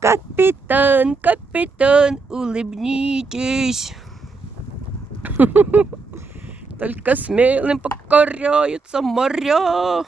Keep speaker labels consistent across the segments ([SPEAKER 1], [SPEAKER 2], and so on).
[SPEAKER 1] Капитан, капитан, улыбнитесь. Только смелым покоряются моря.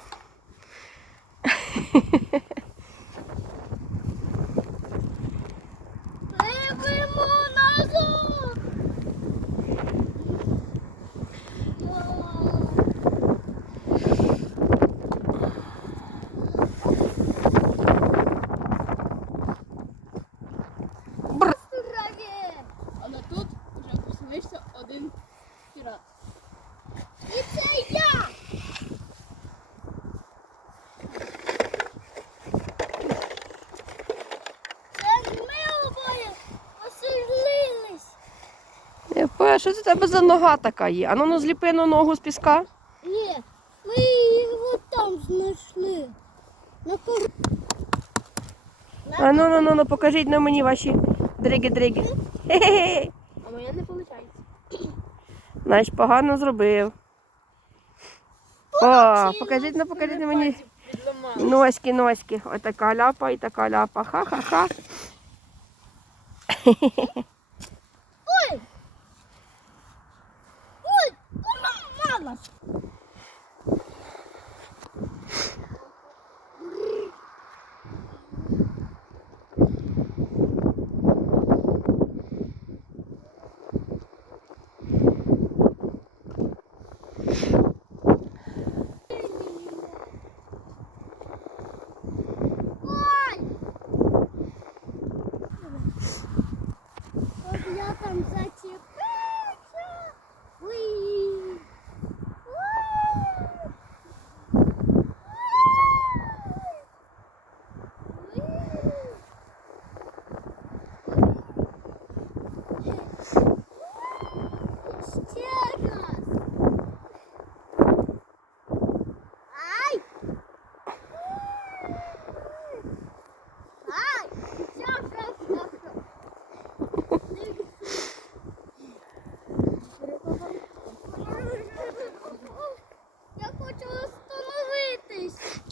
[SPEAKER 1] Епе, що це тебе за нога така є? Ану, ну зліпи на ногу з піска.
[SPEAKER 2] Ні, ми його там знайшли. На кор...
[SPEAKER 1] А ну, ну, ну, ну, покажіть на мені ваші дриги-дриги.
[SPEAKER 3] А моя не виходить.
[SPEAKER 1] Значить, погано зробив. О, покажіть, ну покажіть на мені носьки, носьки. Ось така ляпа і така ляпа. Ха-ха-ха.
[SPEAKER 2] 맞 습.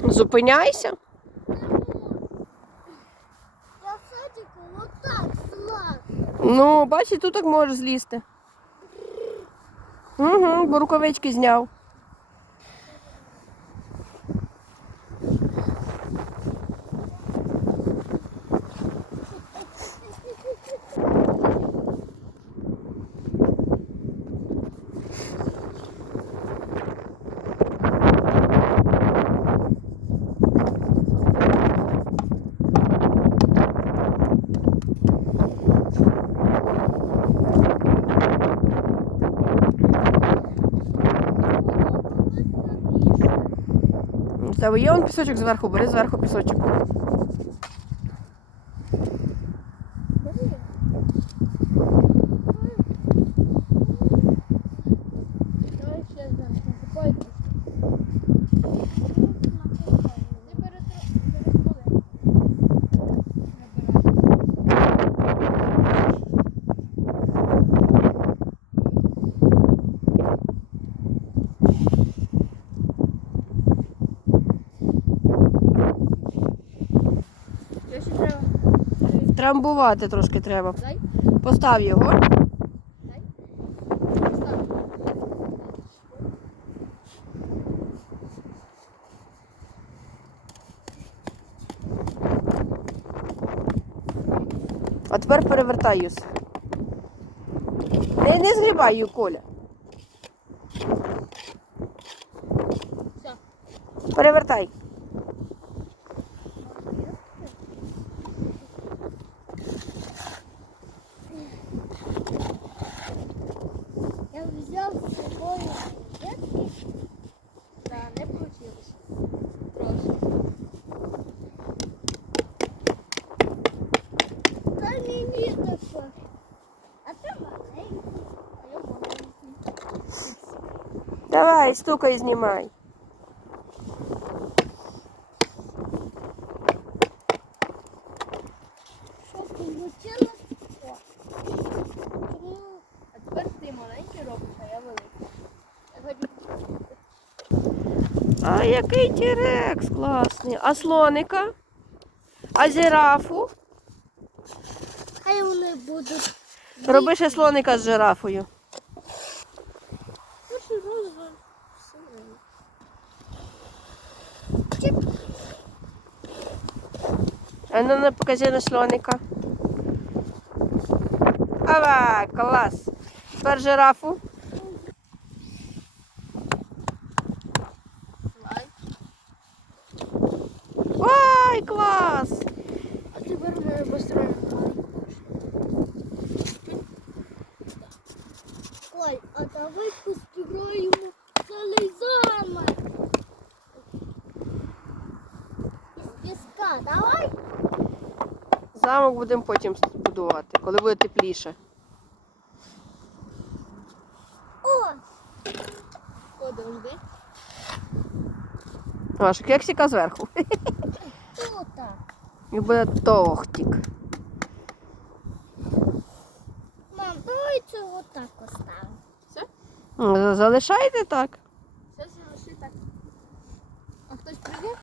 [SPEAKER 1] Зупиняйся.
[SPEAKER 2] Я в садику вот так зла.
[SPEAKER 1] Ну, бачиш, тут так можеш злізти. Угу, бо рукавички зняв. Тебе є он пісочок зверху, бери зверху пісочок.
[SPEAKER 3] Ще треба.
[SPEAKER 1] Трамбувати трошки треба.
[SPEAKER 3] Дай.
[SPEAKER 1] Постав його.
[SPEAKER 3] Дай. Постав.
[SPEAKER 1] А тепер перевертай Юс. Не, не згрібай її, Коля.
[SPEAKER 3] Все.
[SPEAKER 1] Перевертай.
[SPEAKER 2] Я взяв з собою ветки.
[SPEAKER 3] Да, не вийшло. Трошки.
[SPEAKER 2] Та мені таке. А ти маленький.
[SPEAKER 3] А я маленький.
[SPEAKER 1] Давай, стукай, знімай.
[SPEAKER 3] А тепер ти маленький робиш, а я великий.
[SPEAKER 1] А який тірекс класний. А слоника? А зірафу?
[SPEAKER 2] Хай вони будуть.
[SPEAKER 1] Роби ще слоника з жирафою.
[SPEAKER 3] Перший раз за все.
[SPEAKER 1] А ну не покажи на слоника. Ава, клас. Тепер жирафу.
[SPEAKER 3] Лайк.
[SPEAKER 1] Ой, клас!
[SPEAKER 3] А тепер ми построїмо маленьку.
[SPEAKER 2] Коль, а давай построїмо цілий замок. Із піска, давай.
[SPEAKER 1] Замок будемо потім будувати, коли буде тепліше.
[SPEAKER 2] О,
[SPEAKER 3] Подожди.
[SPEAKER 1] Аж кексика зверху.
[SPEAKER 2] тут.
[SPEAKER 1] І буде тохтик.
[SPEAKER 2] Мам, давай це отак оставимо.
[SPEAKER 3] Все?
[SPEAKER 1] Залишайте так.
[SPEAKER 3] Все залиши так. А хтось прийде?